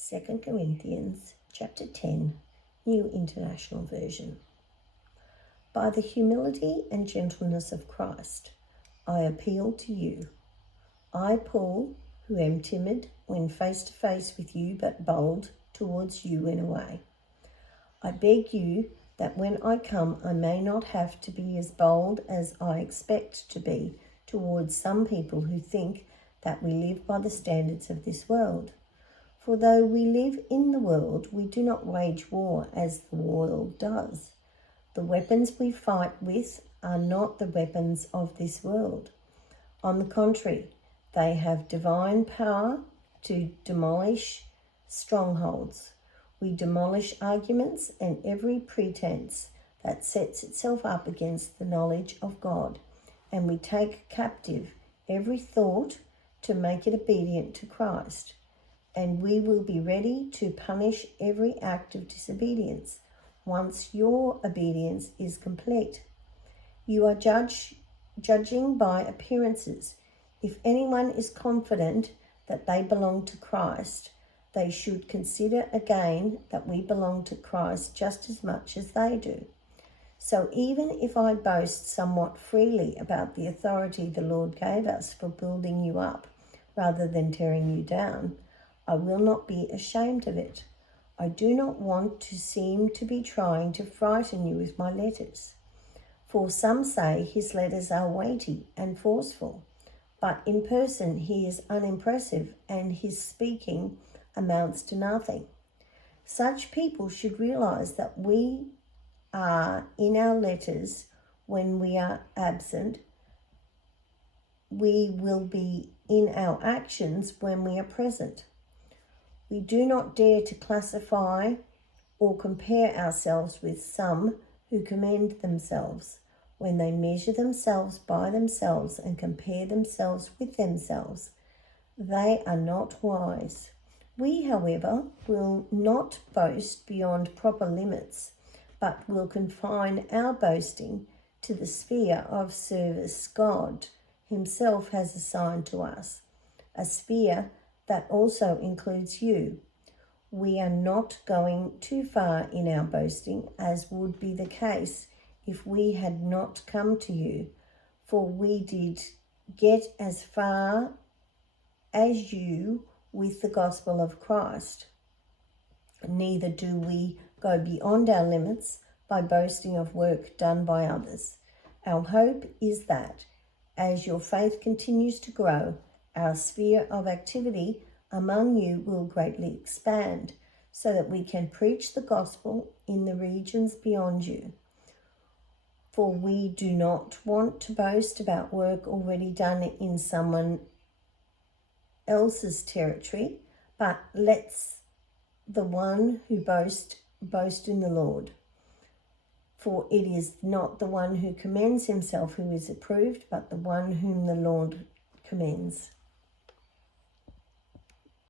2 Corinthians chapter 10, New International Version. By the humility and gentleness of Christ, I appeal to you. I, Paul, who am timid when face to face with you, but bold towards you in a way. I beg you that when I come, I may not have to be as bold as I expect to be towards some people who think that we live by the standards of this world. For though we live in the world, we do not wage war as the world does. The weapons we fight with are not the weapons of this world. On the contrary, they have divine power to demolish strongholds. We demolish arguments and every pretense that sets itself up against the knowledge of God, and we take captive every thought to make it obedient to Christ. And we will be ready to punish every act of disobedience once your obedience is complete. You are judging by appearances. If anyone is confident that they belong to Christ, they should consider again that we belong to Christ just as much as they do. So even if I boast somewhat freely about the authority the Lord gave us for building you up rather than tearing you down, I will not be ashamed of it. I do not want to seem to be trying to frighten you with my letters. For some say his letters are weighty and forceful, but in person he is unimpressive and his speaking amounts to nothing. Such people should realize that we are in our letters when we are absent. We will be in our actions when we are present. We do not dare to classify or compare ourselves with some who commend themselves when they measure themselves by themselves and compare themselves with themselves. They are not wise. We, however, will not boast beyond proper limits, but will confine our boasting to the sphere of service God Himself has assigned to us, a sphere that also includes you. We are not going too far in our boasting, as would be the case if we had not come to you, for we did get as far as you with the gospel of Christ. Neither do we go beyond our limits by boasting of work done by others. Our hope is that, as your faith continues to grow, our sphere of activity among you will greatly expand, so that we can preach the gospel in the regions beyond you. For we do not want to boast about work already done in someone else's territory, but let's the one who boast in the Lord. For it is not the one who commends himself who is approved, but the one whom the Lord commends.